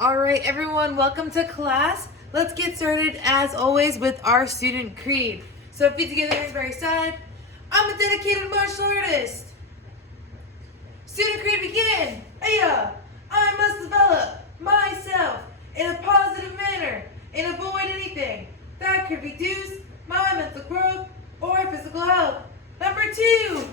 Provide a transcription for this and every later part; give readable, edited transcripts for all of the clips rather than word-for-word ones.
All right, everyone, welcome to class. Let's get started, as always, with our student creed. So feet together, hands by your side. I'm a dedicated martial artist. Student creed begin. Aya, I must develop myself in a positive manner and avoid anything that could reduce my mental growth or physical health. Number 2,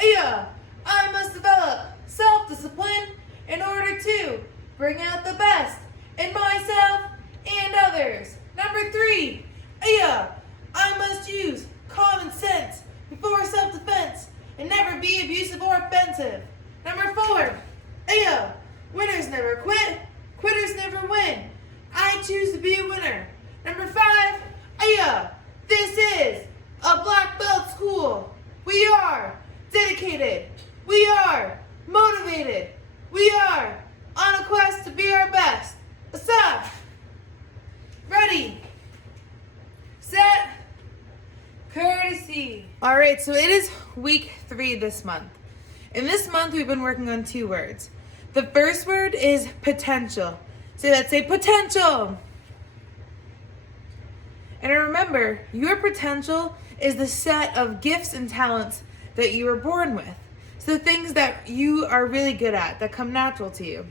Aya, I must develop self-discipline in order to bring out the best in myself and others. Number 3, Aya, I must use common sense before self-defense and never be abusive or offensive. Number 4, Aya, winners never quit, quitters never win. I choose to be a winner. Number 5, Aya, this is a black belt school. We are dedicated. We are motivated. We are on a quest to be our best. Asaf. Ready. Set. Courtesy. All right, so it is week 3 this month. And this month we've been working on 2 words. The first word is potential. Say potential. And remember, your potential is the set of gifts and talents that you were born with. So the things that you are really good at, that come natural to you.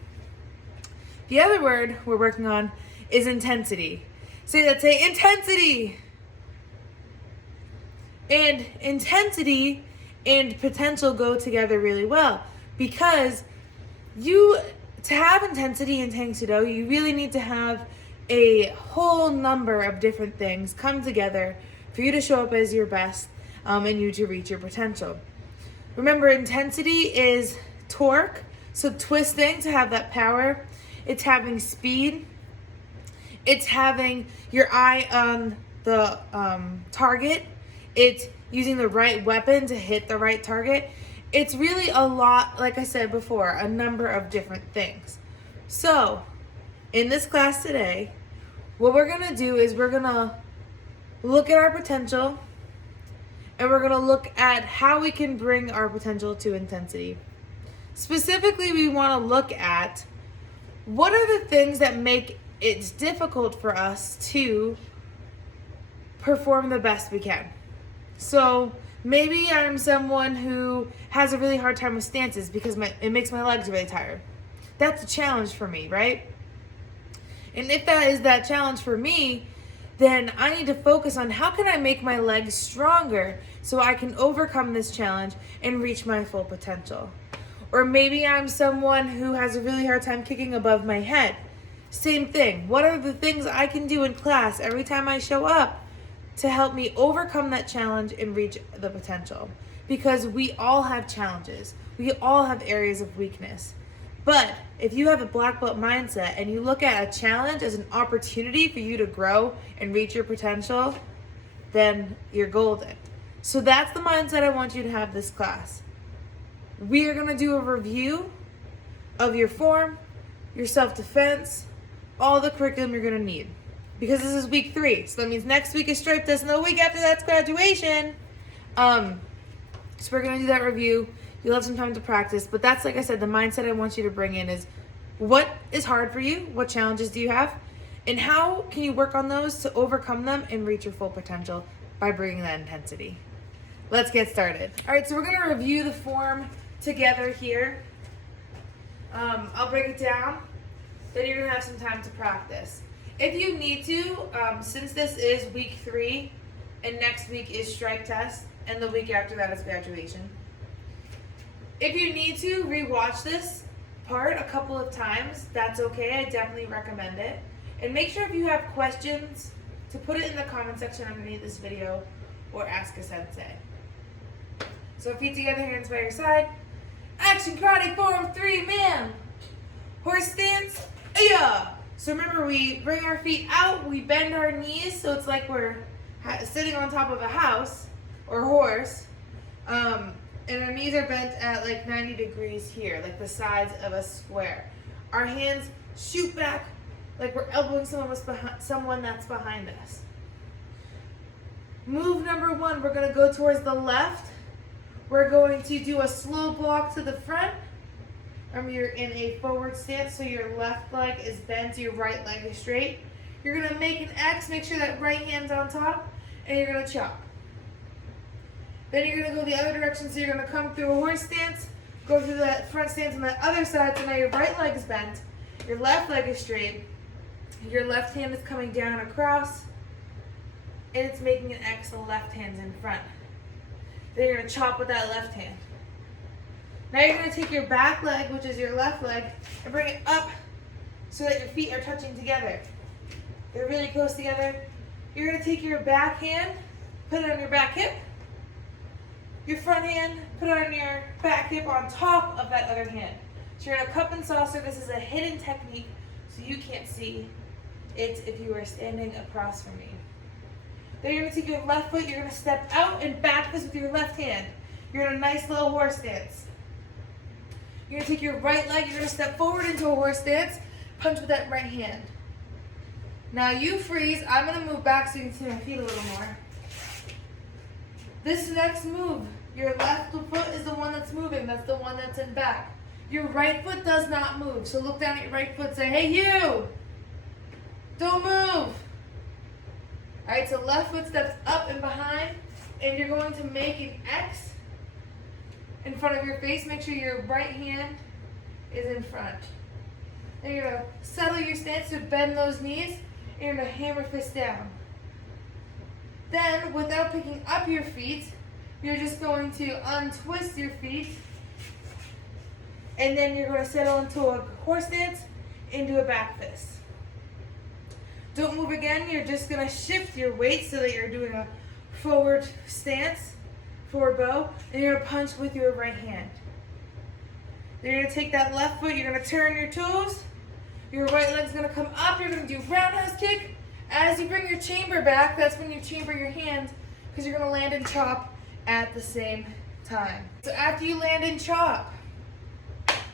The other word we're working on is intensity. Say intensity. And intensity and potential go together really well because to have intensity in Tang Soo Do, you really need to have a whole number of different things come together for you to show up as your best and you to reach your potential. Remember, intensity is torque, so twisting to have that power. It's having speed. It's having your eye on the target. It's using the right weapon to hit the right target. It's really a lot, like I said before, a number of different things. So, in this class today, what we're going to do is we're going to look at our potential and we're going to look at how we can bring our potential to intensity. Specifically, we want to look at what are the things that make it difficult for us to perform the best we can. So maybe I'm someone who has a really hard time with stances because it makes my legs really tired. That's a challenge for me, right? And if that is that challenge for me, then I need to focus on how can I make my legs stronger so I can overcome this challenge and reach my full potential. Or maybe I'm someone who has a really hard time kicking above my head. Same thing. What are the things I can do in class every time I show up to help me overcome that challenge and reach the potential? Because we all have challenges. We all have areas of weakness. But if you have a black belt mindset and you look at a challenge as an opportunity for you to grow and reach your potential, then you're golden. So that's the mindset I want you to have this class. We are going to do a review of your form, your self-defense, all the curriculum you're going to need. Because this is week 3. So that means next week is stripe test and the week after that's graduation. So we're going to do that review. You'll have some time to practice. But that's, like I said, the mindset I want you to bring in is what is hard for you? What challenges do you have? And how can you work on those to overcome them and reach your full potential by bringing that intensity? Let's get started. All right, so we're going to review the form together here. I'll break it down. Then you're going to have some time to practice. If you need to, since this is week 3 and next week is strike test and the week after that is graduation, if you need to rewatch this part a couple of times, that's okay. I definitely recommend it. And make sure if you have questions to put it in the comment section underneath this video or ask a sensei. So feet together, hands by your side. Action karate form 3, man. Horse stance, yeah. So remember, we bring our feet out, we bend our knees, so it's like we're sitting on top of a house or horse. And our knees are bent at like 90 degrees here, like the sides of a square. Our hands shoot back like we're elbowing someone that's behind us. Move number 1, we're going to go towards the left. We're going to do a slow block to the front Remember, you're in a forward stance, so your left leg is bent, your right leg is straight. You're gonna make an X, make sure that right hand's on top, and you're gonna chop. Then you're gonna go the other direction, so you're gonna come through a horse stance, go through that front stance on the other side, so now your right leg is bent, your left leg is straight, your left hand is coming down across, and it's making an X, the left hand's in front. Then you're gonna chop with that left hand. Now you're gonna take your back leg, which is your left leg, and bring it up so that your feet are touching together. They're really close together. You're gonna take your back hand, put it on your back hip. Your front hand, put it on your back hip on top of that other hand. So you're in a cup and saucer. This is a hidden technique, so you can't see it if you are standing across from me. Then you're gonna take your left foot, you're gonna step out and back this with your left hand. You're in a nice little horse stance. You're gonna take your right leg, you're gonna step forward into a horse stance, punch with that right hand. Now you freeze, I'm gonna move back so you can see my feet a little more. This next move, your left foot is the one that's moving, that's the one that's in back. Your right foot does not move, so look down at your right foot, say, hey you, don't move. All right, so left foot steps up and behind, and you're going to make an X in front of your face. Make sure your right hand is in front. Then you're gonna settle your stance to bend those knees, and you're gonna hammer fist down. Then, without picking up your feet, you're just going to untwist your feet, and then you're gonna settle into a horse stance, into a back fist. Don't move again, you're just gonna shift your weight so that you're doing a forward stance, forward bow, and you're gonna punch with your right hand. Then you're gonna take that left foot, you're gonna turn your toes, your right leg's gonna come up, you're gonna do roundhouse kick. As you bring your chamber back, that's when you chamber your hands, because you're gonna land and chop at the same time. So after you land and chop,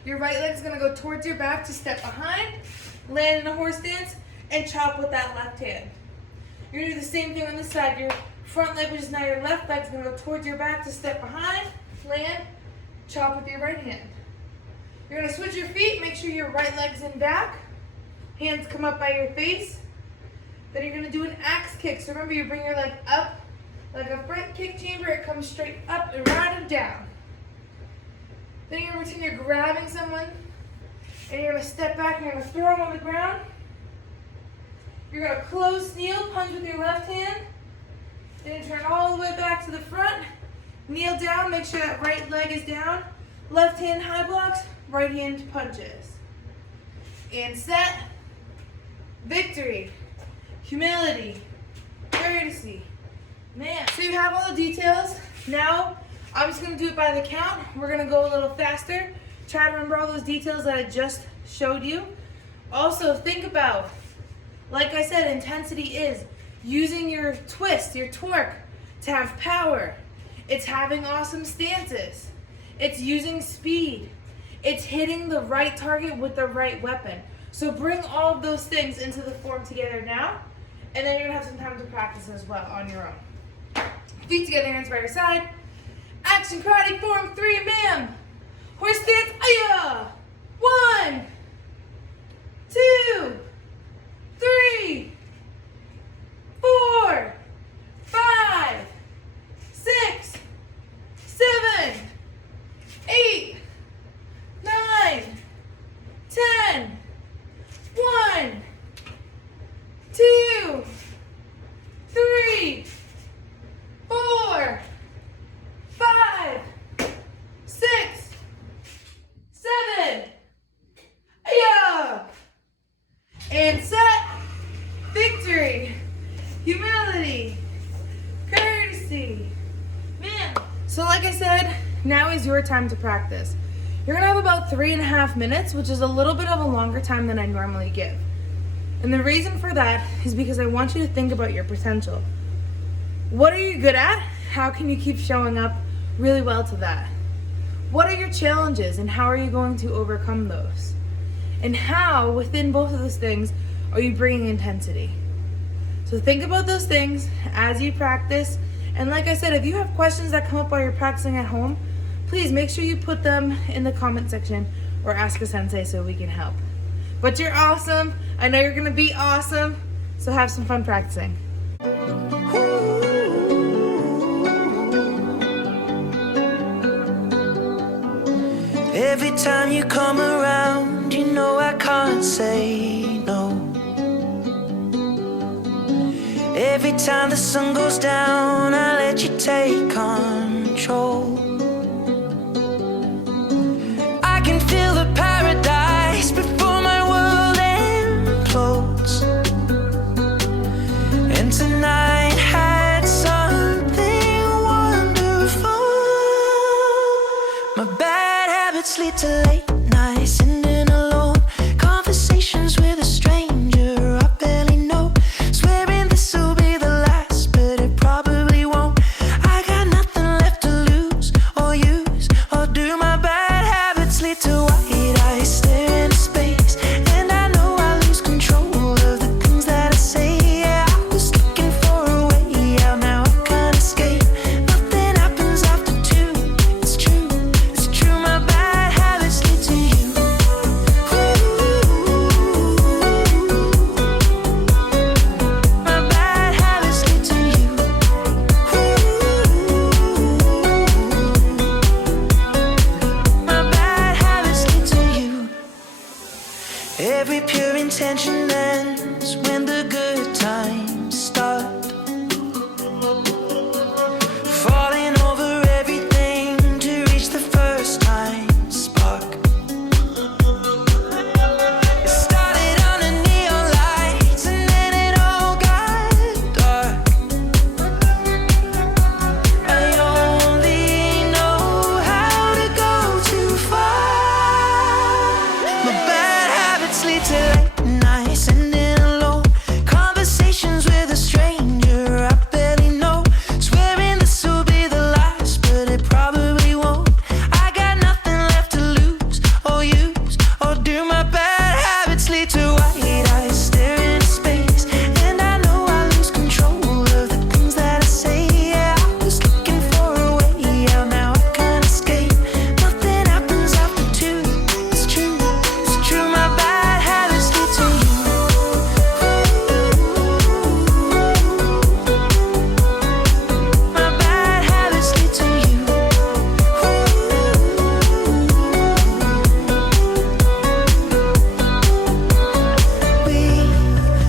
your right leg's gonna go towards your back to step behind, land in a horse stance, and chop with that left hand. You're gonna do the same thing on this side. Your front leg, which is now your left leg, is gonna go towards your back to step behind, land, chop with your right hand. You're gonna switch your feet, make sure your right leg's in back, hands come up by your face. Then you're gonna do an axe kick. So remember, you bring your leg up like a front kick chamber, it comes straight up and right and down. Then you're gonna pretend you're grabbing someone, and you're gonna step back and you're gonna throw them on the ground. You're gonna close kneel, punch with your left hand, then turn all the way back to the front, kneel down, make sure that right leg is down, left hand high blocks, right hand punches. And set, victory, humility, courtesy. Man, so you have all the details. Now, I'm just gonna do it by the count. We're gonna go a little faster. Try to remember all those details that I just showed you. Also, think about, like I said, intensity is using your twist, your torque, to have power. It's having awesome stances. It's using speed. It's hitting the right target with the right weapon. So bring all of those things into the form together now, and then you're gonna have some time to practice as well on your own. Feet together, hands by your side. Action karate form 3, ma'am. Horse stance, ayah. 1, 2, 3, 4, 5, 6, 7, 8, 9, 10, 1, 2, 3, 4, 5, 6, 7, yeah, and set, victory, humility, courtesy, man. So like I said, now is your time to practice. You're gonna have about 3.5 minutes, which is a little bit of a longer time than I normally give. And the reason for that is because I want you to think about your potential. What are you good at? How can you keep showing up really well to that? What are your challenges and how are you going to overcome those? And how, within both of those things, are you bringing intensity? So think about those things as you practice. And like I said, if you have questions that come up while you're practicing at home, please make sure you put them in the comment section or ask a sensei so we can help. But you're awesome. I know you're gonna be awesome. So have some fun practicing. Every time you come around, you know I can't say no. Every time the sun goes down, I let you take control. I can feel the paradise before my world implodes. And tonight had something wonderful. My bad habits lead to late nights, ending alone. Conversations with a stranger I barely know. Swearing this will be the last, but it probably won't. I got nothing left to lose or use or do. My bad habits lead to white eyes staring into space, and I know I lose control of the things that I say. Yeah, I was looking for a way out, now I can't escape. Nothing happens after two. It's true, it's true. My bad habits lead to you. My bad habits lead to you. My bad habits lead to you. Every pure intention ends when the good times start. Falling over everything to reach the first time spark. It started under neon lights and then it all got dark. I only know how to go too far. My bad habits lead to late nights, ending alone. Conversations with a stranger I barely know. Swearing this will be the last, but it probably won't. I got nothing left to lose or use or do. My bad habits lead to white eyes staring into space, and I know I lose control of the things that I say. Yeah, I was looking for a way out, now I can't escape. Nothing happens after two. It's true, it's true. My bad habits lead to you. My bad habits lead to you. We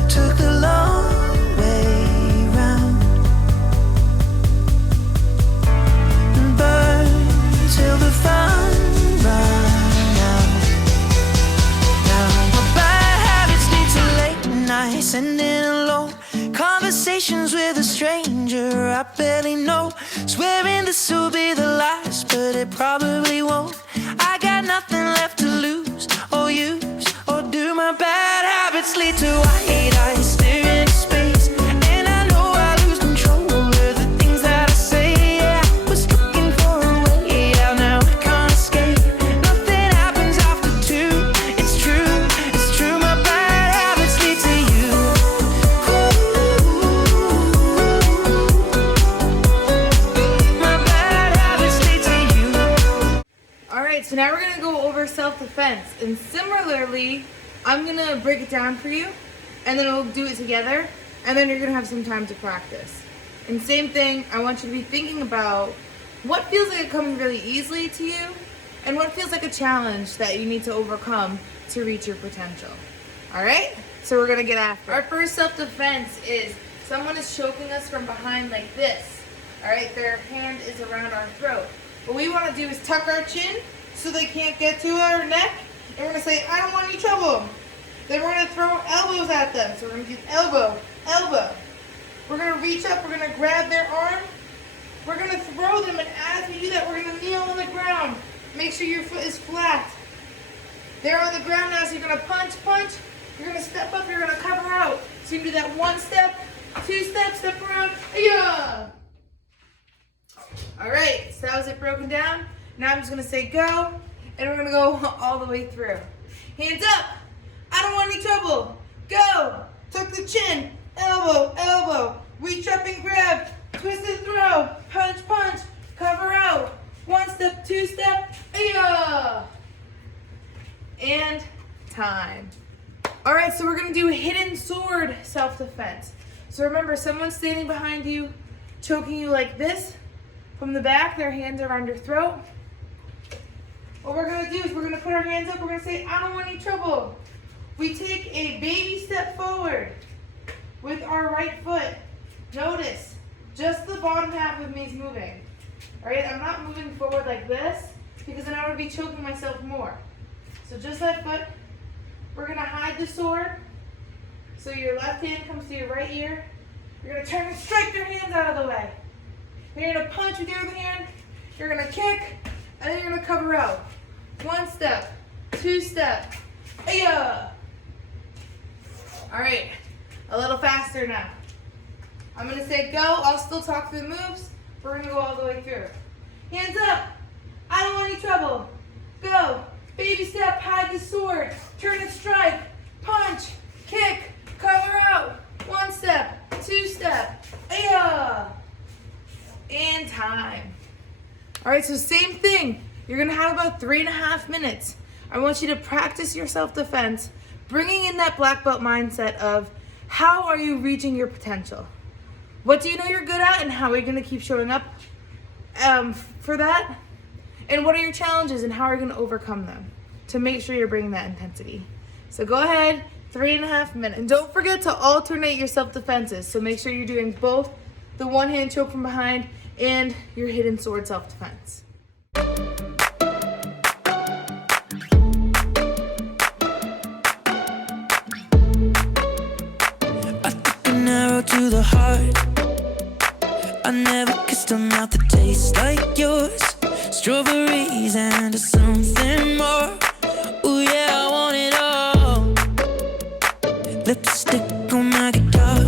took the long way round and burned till the fun ran out. Now my bad habits lead to late nights, ending alone. Conversations with a stranger I barely know. Swearing this will be the last, but it probably won't. I got nothing left to lose or use or do. My bad habits lead to white eyes staring into space, and I know I lose control of the things that I say. Yeah, I was looking for a way out, now I can't escape. Nothing happens after two. It's true, it's true. My bad habits lead to you. My bad habits lead to you. Alright, so now we're gonna go over self-defense. And similarly, I'm gonna break it down for you, and then we'll do it together, and then you're gonna have some time to practice. And same thing, I want you to be thinking about what feels like it comes really easily to you, and what feels like a challenge that you need to overcome to reach your potential. Alright? So we're gonna get after it. Our first self-defense is someone is choking us from behind like this. Alright, their hand is around our throat. What we want to do is tuck our chin so they can't get to our neck, and we're going to say, I don't want any trouble. Then we're going to throw elbows at them. So we're going to do elbow, elbow. We're going to reach up, we're going to grab their arm. We're going to throw them, and as we do that, we're going to kneel on the ground. Make sure your foot is flat. They're on the ground now, so you're going to punch, punch. You're going to step up, you're going to cover out. So you can do that one step, two steps, step around. Yeah. All right, so that was it broken down. Now I'm just gonna say go, and we're gonna go all the way through. Hands up, I don't want any trouble. Go, tuck the chin, elbow, elbow. Reach up and grab, twist and throw, punch, punch, cover out. One step, two step, yeah. time. All right, so we're gonna do hidden sword self-defense. So remember, someone's standing behind you, choking you like this from the back, their hands around your throat. What we're gonna do is we're gonna put our hands up, we're gonna say, I don't want any trouble. We take a baby step forward with our right foot. Notice, just the bottom half of me is moving. All right, I'm not moving forward like this because then I would be choking myself more. So just that foot. We're gonna hide the sword. So your left hand comes to your right ear. You're gonna turn and strike your hands out of the way. Then you're gonna punch with your other hand. You're gonna kick, and then you're gonna cover out. 1 step, 2 step. Ayah! All right, a little faster now. I'm gonna say go, I'll still talk through the moves. We're gonna go all the way through. Hands up, I don't want any trouble. Go, baby step, hide the sword, turn and strike, punch, kick, cover out. 1 step, 2 step, ayah! And time. All right, so same thing. You're gonna have about 3.5 minutes. I want you to practice your self-defense, bringing in that black belt mindset of how are you reaching your potential? What do you know you're good at, and how are you gonna keep showing up for that? And what are your challenges, and how are you gonna overcome them to make sure you're bringing that intensity? So go ahead, 3.5 minutes. And don't forget to alternate your self-defenses. So make sure you're doing both the one hand choke from behind and your hidden sword self-defense. To the heart, I never kissed a mouth that tastes like yours. Strawberries and something more. Ooh yeah, I want it all. Lipstick on my guitar.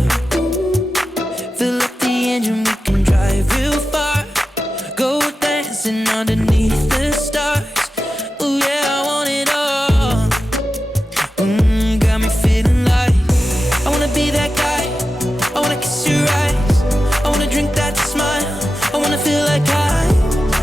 Fill up the engine, we can drive real far. Go dancing underneath the stars. Ooh yeah, I want it all. Got me feeling like I wanna be that guy. I wanna kiss your eyes, I wanna drink that smile, I wanna feel like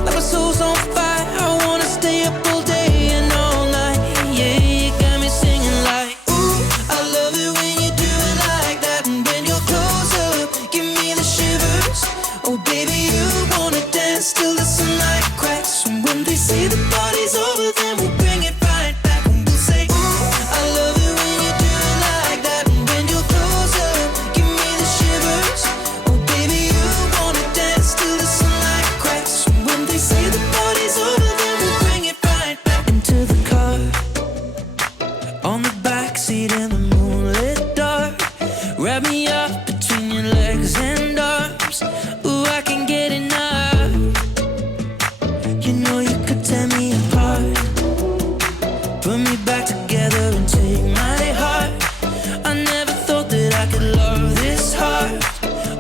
my soul's on fire, I wanna stay up all day and all night, yeah, you got me singing like, ooh, I love it when you do it like that, and when you're close up, give me the shivers, oh baby, you wanna dance till the sunlight cracks, and when they say the party's over, then we'll bring it right back, and we'll say, ooh, I love it when you do it like that, and when you're close up, give me the shivers, oh baby, you wanna dance till the sunlight cracks, and when they say the party's over, then we'll bring it right back into the car, on the backseat in the moonlit dark, wrap me up between your legs and arms, ooh, I can get enough, you know you could tear me apart, put me back together and take my heart, I never thought that I could love this hard,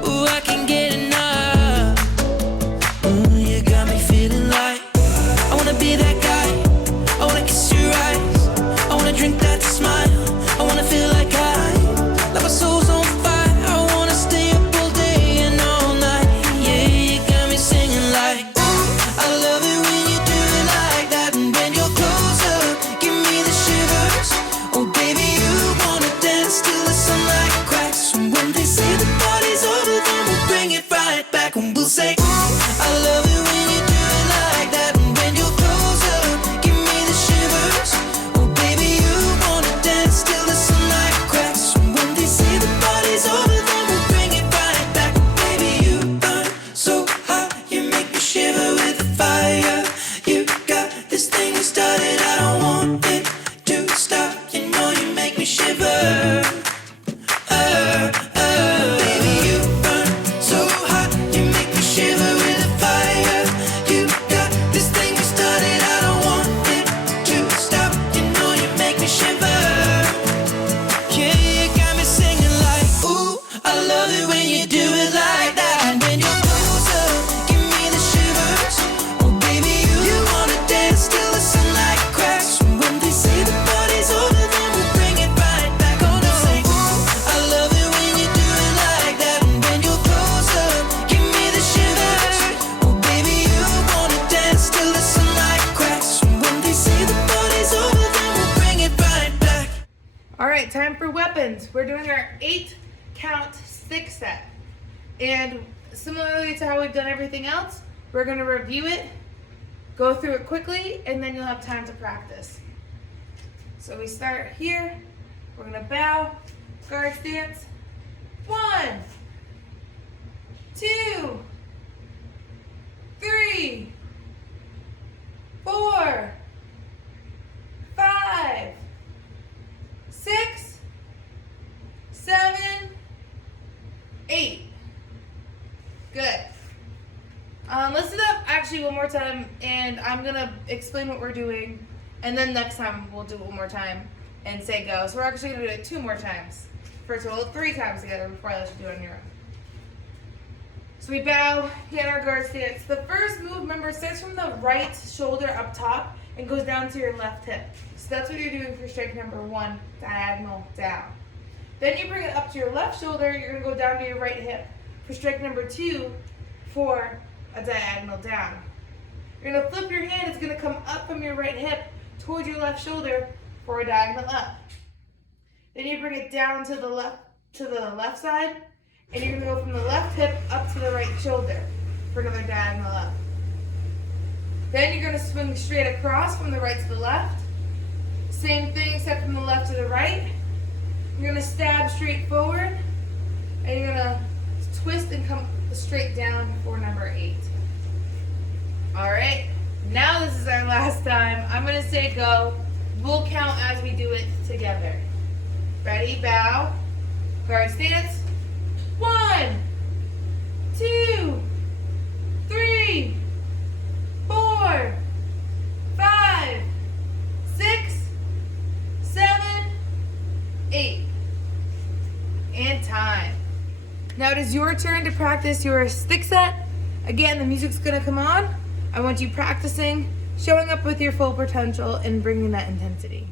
ooh, I can get enough, ooh, you got me feeling like I wanna be that guy, I wanna kiss your eyes, I wanna drink that smile, I wanna feel like my soul's on fire, I wanna stay up all day and all night, yeah, you got me singing like, ooh, I love it when you happens. We're doing our 8-count stick set. And similarly to how we've done everything else, we're gonna review it, go through it quickly, and then you'll have time to practice. So we start here. We're gonna bow, guard stance. 1, 2, 3, 4, 5, 6, 7, 8. Good. Let's do that actually one more time, and I'm gonna explain what we're doing, and then next time we'll do it one more time and say go. So we're actually gonna do it 2 more times for a total of 3 times together before I let you do it on your own. So we bow, get our guard stance. The first move, remember, starts from the right shoulder up top and goes down to your left hip. So that's what you're doing for strike number 1, diagonal down. Then you bring it up to your left shoulder, you're gonna go down to your right hip for strike number 2 for a diagonal down. You're gonna flip your hand, it's gonna come up from your right hip towards your left shoulder for a diagonal up. Then you bring it down to the left side, and you're gonna go from the left hip up to the right shoulder for another diagonal up. Then you're gonna swing straight across from the right to the left. Same thing except from the left to the right. You're gonna stab straight forward, and you're gonna twist and come straight down for number 8. All right, now this is our last time. I'm gonna say go. We'll count as we do it together. Ready, bow, guard stance. 1, 2, 3, 4, 5, 6, 7, 8. And time. Now it is your turn to practice your stick set. Again, the music's gonna come on. I want you practicing, showing up with your full potential, and bringing that intensity.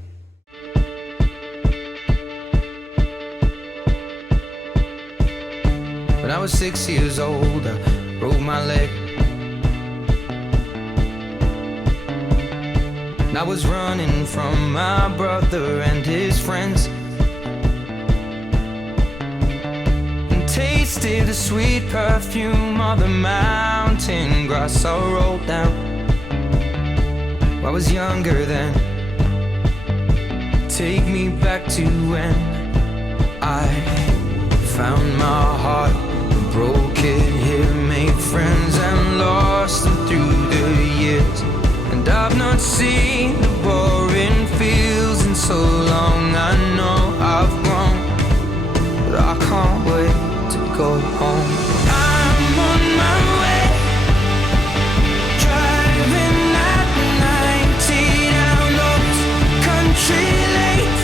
When I was 6 years old, I broke my leg. And I was running from my brother and his friends, and tasted the sweet perfume of the mountain grass I rolled down. I was younger then. Take me back to when I found my heart, broke it here, made friends and lost them through the years. And I've not seen the boring fields in so long. I know I've grown, but I can't wait to go home. I'm on my way, driving at 90 down those country lanes,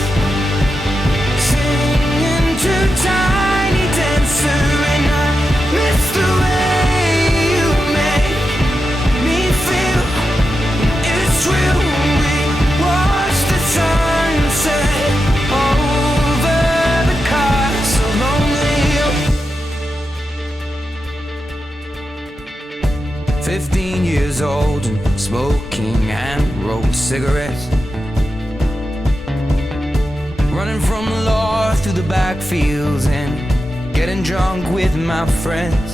singing to Tiny Dancer, and I miss the way you make me feel. It's real. We watch the sunset over the castle on the hill. 15 years old and smoking hand-rolled cigarettes, running from the law through the backfields and getting drunk with my friends.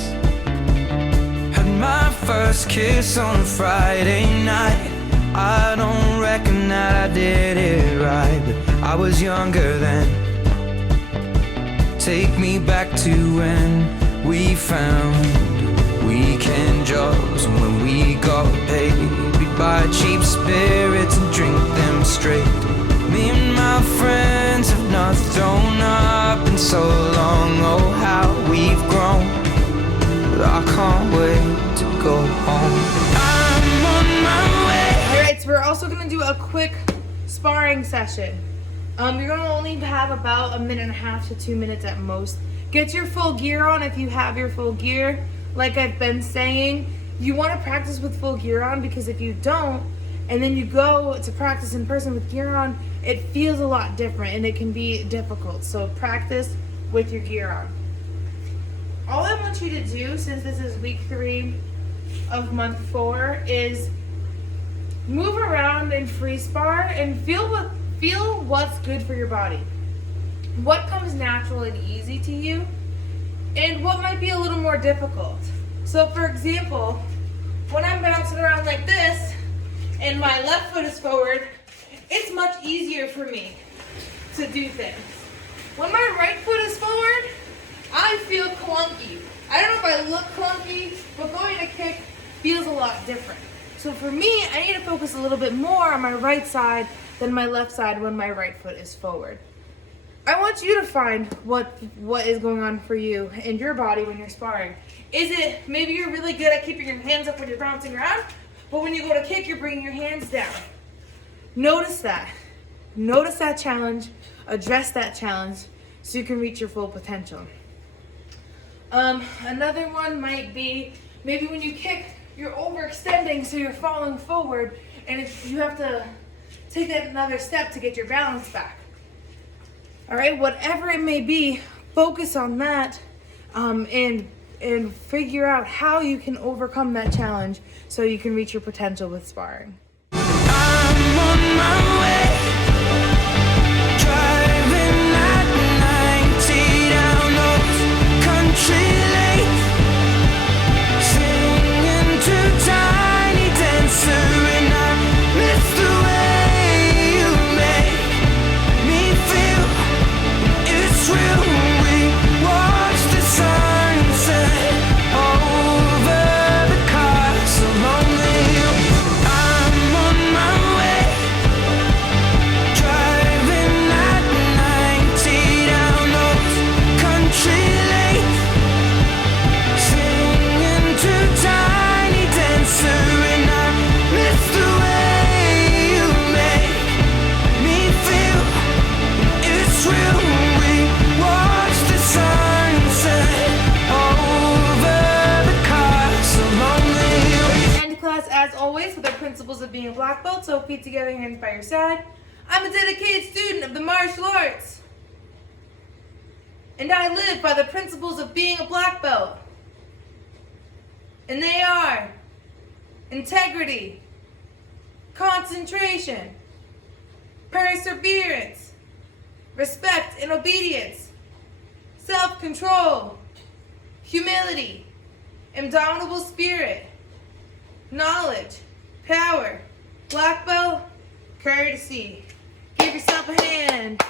Had my first kiss on a Friday night. I don't reckon that I did it right, but I was younger then. Take me back to when we found weekend jobs, and when we got paid, we'd buy cheap spirits and drink them straight. Me and my friends have not thrown up in so long. Oh, how we've grown, but I can't wait to go home. I'm on my way. All right, so we're also gonna do a quick sparring session. You're gonna only have about 1.5 to 2 minutes at most. Get your full gear on if you have your full gear. Like I've been saying, you want to practice with full gear on, because if you don't, and then you go to practice in person with gear on, it feels a lot different and it can be difficult. So practice with your gear on. All I want you to do, since this is week 3 of month 4, is move around and free spar and feel what's good for your body. what comes natural and easy to you, and what might be a little more difficult. So for example, when I'm bouncing around like this, and my left foot is forward, it's much easier for me to do things. When my right foot is forward, I feel clunky. I don't know if I look clunky, but going to kick feels a lot different. So for me, I need to focus a little bit more on my right side than my left side when my right foot is forward. I want you to find what is going on for you in your body when you're sparring. Is it maybe you're really good at keeping your hands up when you're bouncing around, but when you go to kick, you're bringing your hands down? Notice that. Notice that challenge. Address that challenge so you can reach your full potential. Another one might be maybe when you kick, you're overextending, so you're falling forward, and you have to take that another step to get your balance back. All right, whatever it may be, focus on that, and figure out how you can overcome that challenge so you can reach your potential with sparring. I'm on my way, driving at 90 down those country lanes, singing to Tiny Dancer, and I miss the way you make me feel. It's real. We watch the sunset over the castle on the hill. I'm on my way, driving at 90 down those country lanes, singing to Tiny Dancer, and I miss the way you make me feel. It's real. We watch the sunset over the castle on the hill. End class, as always, with the principles of being a black belt, so feet together, hands by your side. I'm a dedicated student of the martial arts, and I live by the principles of being a black belt. And they are integrity, concentration, perseverance, respect and obedience, self-control, humility, indomitable spirit, knowledge, power, black belt, courtesy. Give yourself a hand.